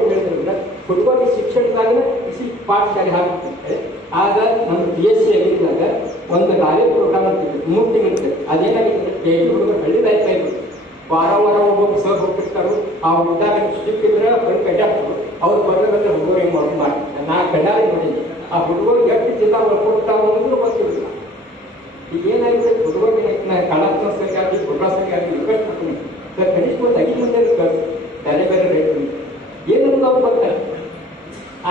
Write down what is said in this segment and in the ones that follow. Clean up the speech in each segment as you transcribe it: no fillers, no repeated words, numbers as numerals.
ಏನು ಹೇಳಿದ್ರೆ ಫುಟ್ಬಾಲ್ ಶಿಕ್ಷಣದಾಗ ಕೃಷಿ ಪಾಠಶಾಲೆ ಹಾಕಿರ್ತಾರೆ. ಆಗ ನಮ್ಮ PSC ಆಗಿದ್ದಾಗ ಒಂದು ಗಾಳಿ ಪ್ರೋಗ್ರಾಮ್ ಆಗ್ತಿತ್ತು 3 ತಿಂಗಳು. ಅದೇನಾಗಿತ್ತು ಡೈಲಿ ಹುಡುಗರು ಹಳ್ಳಿ ಲೈಫ್ ಆಗಿತ್ತು. ವಾರ ಒಬ್ಬೊಬ್ಬರು ಸರ್ ಹೋಗ್ತಿರ್ತಾರೆ. ಆ ಹುಡುಗಾಗ ಸಿಕ್ಕಿದ್ರೆ ಬರೀ ಕಡ್ಡಾಡ್ತಾರೆ. ಅವ್ರು ಬಂದ್ರೆ ಹುಡುಗರು ಏನು ಮಾಡೋದು ಮಾಡ್ತಾರೆ. ನಾ ಕಡ್ಡಾಡಿ ನೋಡಿದ್ದೆ. ಆ ಹುಡುಗರು ಎಷ್ಟು ಜಿಲ್ಲಾ ಒಳ್ಕೊಡ್ತಾವ ಅನ್ನೋದು ಗೊತ್ತಿರಲಿಲ್ಲ. ಈಗ ಏನಾಗಿದೆ ಹುಡುಗರಿಗೆ ಕಲಾತ್ಮಕ ಸರಿಯಾಗಿ ಗೊಬ್ಬರ ಸರಿಯಾಗಿ ರಿಕ್ವೆಸ್ಟ್ ಮಾಡ್ತೀನಿ ಸರ್ ಕನಿಷ್ಠ ಒಂದು 5 ಮುಂದೆ ಕಳಿಸಿ ಬೇರೆ ಬೇರೆ ರೇಟ್ ಏನನ್ನು ಅವ್ರು ಬರ್ತಾರೆ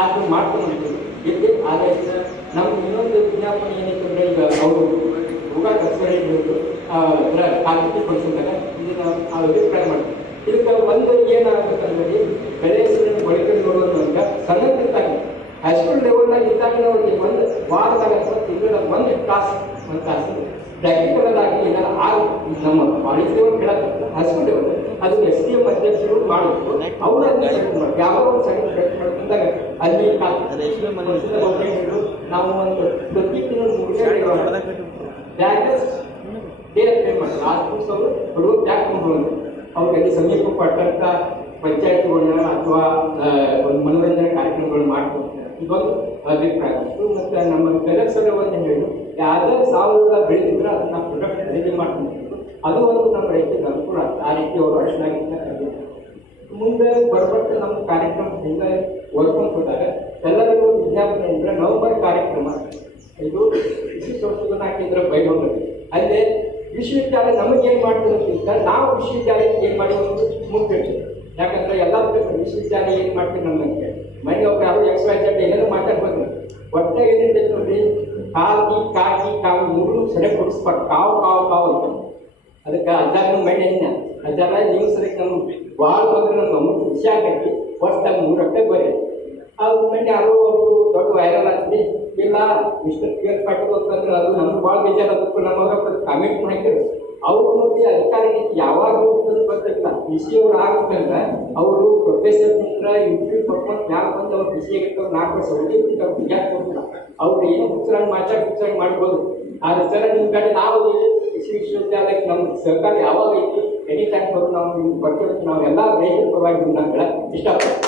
ಅದು ಮಾಡ್ಕೊಂಡು ಎಲ್ಲಿ ಆದಷ್ಟು ನಮ್ಗೆ ಇನ್ನೊಂದು ವಿಜ್ಞಾಪನೆ ಏನಿತ್ತು ಅಂದರೆ ಈಗ ಅವರು ಯೋಗ ಕಸರೇ ಹೇಳಿದ್ರು ಕಾಲಕ್ಕೆ ಕೊಡಿಸಿದಾಗ ಇದನ್ನು ನಾವು ಅಭಿಪ್ರಾಯ ಮಾಡ್ತೀವಿ. ಇದಕ್ಕೆ ಒಂದು ಏನಾಗಬೇಕಂದ್ರೆ ಬೆಳೆ ಹೆಸರನ್ನು ಬಳಕೆ ನೋಡೋದ್ರಿಂದ ಸಣ್ಣದಿದ್ದಾಗ ಹೈಸ್ಕೂಲ್ ಲೆವೆಲ್ನಾಗ ಇದ್ದಾಗ ನಾವು ಒಂದು ವಾರದಾಗ ಅಥವಾ ತಿಂಗಳ ಒಂದು ಕ್ಲಾಸ್ ಪ್ರಾಕ್ಟಿಕಲ್ ಆಗಿ ಏನಾರ ನಮ್ಮ ಕಾಲೇಜ್ ಲೆವೆಲ್ ಕೇಳಕ್ಕೆ ಹೈಸ್ಕೂಲ್ ಲೆವೆಲ್ ಅದು SDM ಅಧ್ಯಕ್ಷರು ಮಾಡಬೇಕು. ಅವ್ರು ಯಾವ ಒಂದು ಸಣ್ಣ ಪ್ರಯತ್ನ ಮಾಡ್ಕೊಂಡಾಗ ಅಲ್ಲಿ ನಾವು ಒಂದು ಪ್ರತಿ ತಿಂಗಳು ಅವರು ಹುಡುಗರು ಬ್ಯಾಗ್ ಕೊಂಡು ಅವ್ರಿಗೆ ಸಮೀಪ ಪಟ್ಟಂತ ಪಂಚಾಯತ್ಗಳನ್ನ ಅಥವಾ ಒಂದು ಮನೋರಂಜನೆ ಕಾರ್ಯಕ್ರಮಗಳು ಮಾಡ್ಕೊಂಡು ಇದೊಂದು ಅಭಿಪ್ರಾಯ. ಮತ್ತು ನಮ್ಮ ಕೆಲಸದ ಒಂದು ಹೇಳಿ ಯಾವ್ದಾದ್ರು ಸಾವಯವ ಬೆಳೆದಿದ್ರೆ ಅದನ್ನ ಪ್ರೊಡಕ್ಟ್ ರೆಡಿ ಮಾಡ್ಕೊಂಡು ಅದು ಒಂದು ನಮ್ಮ ರೈತರಿಗೆ ಅನುಕೂಲ. ಆ ರೀತಿ ಅವರು ಅಷ್ಟನಾಗಿದ್ದ ಮುಂದೆ ಬರ್ಬಟ್ಟು ನಮ್ಮ ಕಾರ್ಯಕ್ರಮದಿಂದ ಓದ್ಕೊಂಡು ಹೋದಾಗ ಎಲ್ಲರಿಗೂ ವಿಜ್ಞಾಪನೆ ಅಂದರೆ ನವೆಂಬರ್ ಕಾರ್ಯಕ್ರಮ ಇದು ಕೃಷಿ ಸಂಶೋಧನಾ ಕೇಂದ್ರ ಬೈಲಹೊಂಗಲದಲ್ಲಿ. ಅಲ್ಲೇ ವಿಶ್ವವಿದ್ಯಾಲಯ ನಮಗೇನು ಮಾಡ್ತಿರೋದ್ರಿಂದ ನಾವು ವಿಶ್ವವಿದ್ಯಾಲಯಕ್ಕೆ ಏನು ಮಾಡಿ ಒಂದು ಮುಖ್ಯ. ಯಾಕಂದ್ರೆ ಎಲ್ಲ ವಿಶ್ವವಿದ್ಯಾಲಯ ಏನು ಮಾಡ್ತೀವಿ ನಮಗೆ ಮನೆ ಒಬ್ಬರು ಯಾರು XYZ ಏನೇನೋ ಮಾತಾಡ್ಬೋದು. ಒಟ್ಟ ಏನಿದೆ ನೋಡ್ರಿ ಕಾಗಿ ಕಾಗಿ ಕಾವು 3 ಸಡೆ ಕೊಡಿಸ್ಬಾರ್ದು. ಕಾವು ಅಂತ ಅದಕ್ಕೆ ಅಜ್ಜಾಗ ಮಣ್ಣೆ ಅಜ್ಜಾರ ನೀವು ಸರಿಕೆ ನಮ್ಗೆ ಭಾಳ ಬಂದ್ರೆ ನಮ್ಗೆ ಖುಷಿ ಆಗೈತಿ. ಒಟ್ಟಾಗ 3 ರೂಪಾಯಿ ಬರೀ ಅವ್ರ ಮಣ್ಣೆ ಯಾರೋ ಒಬ್ಬರು ದೊಡ್ಡ ವೈರಲ್ ಆಗ್ತದೆ ಇಲ್ಲ ಇಷ್ಟು ಕೇಳ್ಪಟ್ಟು ಅಂತಂದ್ರೆ ಅದು ನಮ್ಗೆ ಭಾಳ ಬೇಜಾರದಕ್ಕೂ ನಮಗೆ ಕಾಮೆಂಟ್ ಹಾಕಿದ್ರು. ಅವ್ರು ನೋಡಿ ಅಧಿಕಾರಿ ಯಾವಾಗ ಬರ್ತಿಲ್ಲ ಕೃಷಿಯವ್ರು ಆಗುತ್ತಂದ್ರೆ ಅವರು ಪ್ರೊಫೆಸರ್ ಇಂಟರ್ವ್ಯೂ ಕೊಟ್ಕೊಂಡು ಮ್ಯಾಲ ಬಂದು ಅವ್ರು ಕೃಷಿ ಆಗಿರ್ತಾವೆ 4 ವರ್ಷ ಹೊಡಿತಿರ್ತಾರೆ. ಅವ್ರು ಬಿಜಾಕ್ ಕೊಡ್ತಿಲ್ಲ. ಅವ್ರು ಏನು ಹುಚ್ಚರಂಗೆ ಹುಚ್ಚರಂಗೆ ಮಾಡ್ಬೋದು. ಆದ್ರೆ ಸರ್ ನಿಮ್ಮ ಕಡೆ ನಾವು ಕೃಷಿ ವಿಶ್ವವಿದ್ಯಾಲಯಕ್ಕೆ ನಮ್ಮ ಸರ್ಕಾರ ಯಾವಾಗ ಐತಿ ಎನಿ ಟೈಮ್ ಬಂದು ನಾವು ನಿಮ್ಗೆ ಬರ್ತಿರ್ತೀವಿ. ನಾವೆಲ್ಲ ರೈತರ ಪರವಾಗಿ ನಿಮ್ಮನ್ನ ಇಷ್ಟಪಡ್ತೀವಿ.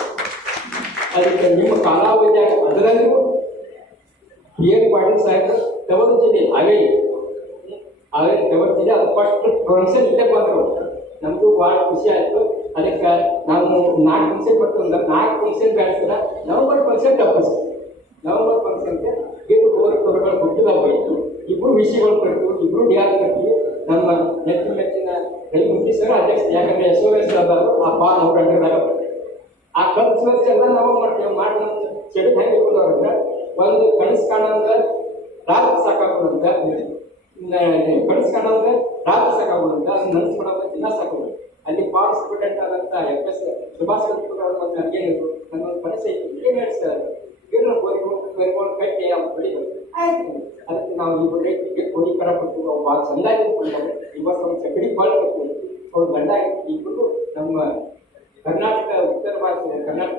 ಅದಕ್ಕೆ ನಿಮ್ಮ ಕಾಲಾವಧಿ ಅದರಲ್ಲೂ ಪಾಟೀಲ್ ಸಾಹೇಬರು ತವರು ಜಿಲ್ಲೆ ಅವೇ ತವರು ಜಿಲ್ಲೆ ಅದು ಫಸ್ಟ್ ಪ್ರೊಫೆಷನ್ ಇಲ್ಲೇ ಬಂದರು. ನಮಗೂ ಭಾಳ ಖುಷಿ ಆಯಿತು. ಅದಕ್ಕೆ ನಾವು 4 ಫಂಕ್ಷನ್ ಬರ್ತು ಅಂದ್ರೆ 4 ಫಂಕ್ಷನ್ ಬೆಳೆಸಿದ್ರೆ ನವೆಂಬರ್ ಫಂಕ್ಷನ್ ತಪ್ಪಿಸ್ ನವೆಂಬರ್ ಫಂಕ್ಷನ್ಗೆ ಏನು ಹೊರಗಳು ಹುಟ್ಟಿದ ಹೋಯಿತು. 2 ವಿಷಯಗಳು ಬರ್ತು, 2 ಡಿಆರ್ ಬರ್ತೀವಿ. ನಮ್ಮ ಮೆಚ್ಚಿನ ಕೈ ಮುಖ್ಯ ಸರ್ ಅಧ್ಯಕ್ಷ ಯಾಕಂದ್ರೆ SOS ಆದರು ಆ ಪಾಲ್ ಅವ್ರ ಅಂಡರ್ದಾಗ ಆ ಖರ್ಚು ಎಲ್ಲ ನಾವು ಮಾಡ್ತೇವೆ. ಮಾಡಿ ನಮ್ಮ ಚೆಡು ಹೆಂಗೆ ಇಟ್ಕೊಂಡವ್ರಂದ್ರೆ ಒಂದು ಕನಸು ಕಾಣಂದ್ರೆ ರಾತ್ರಿ ಸಾಕಾಗೋದಂತ ಕನಸು ಕಾಣಂದ್ರೆ ರಾತ್ರಿ ಸಾಕಾಗೋದಂತ ಅದನ್ನ ನನಸು ಮಾಡೋದು ದಿನ ಸಾಕೋದು. ಅಲ್ಲಿ ಪಾರ್ಟಿಸಿಪೇಟೆಂಟ್ ಆದಂಥ FS ಸುಭಾಷ್ ಏನಿದ್ರು ನನ್ನೊಂದು ಕನಸು ಐತಿ ಏನು ಹೇಳ್ತಾರೆ ಗಿಡ ಕೋರಿಕೊಂಡು ಕಟ್ಟಿ ಅವ್ರು ಬೆಳಿಬೇಕು ಆಯ್ತು. ಅದಕ್ಕೆ ನಾವು ಇಬ್ಬರು ರೈತರಿಗೆ ಕೋರಿಕರ ಕೊಟ್ಟು ಅವ್ರು ಭಾಳ ಚೆಂದಾಗಿ ಕೊಡ್ತಾರೆ. ಇವತ್ತು ನಮ್ಮ ಚಕಡಿ ಭಾಳ ಕೊಡ್ತೀವಿ. ಅವ್ರು ಗಂಡ ಇಬ್ಬರು ನಮ್ಮ ಕರ್ನಾಟಕ ಉತ್ತರ ಭಾರತ ಕರ್ನಾಟಕ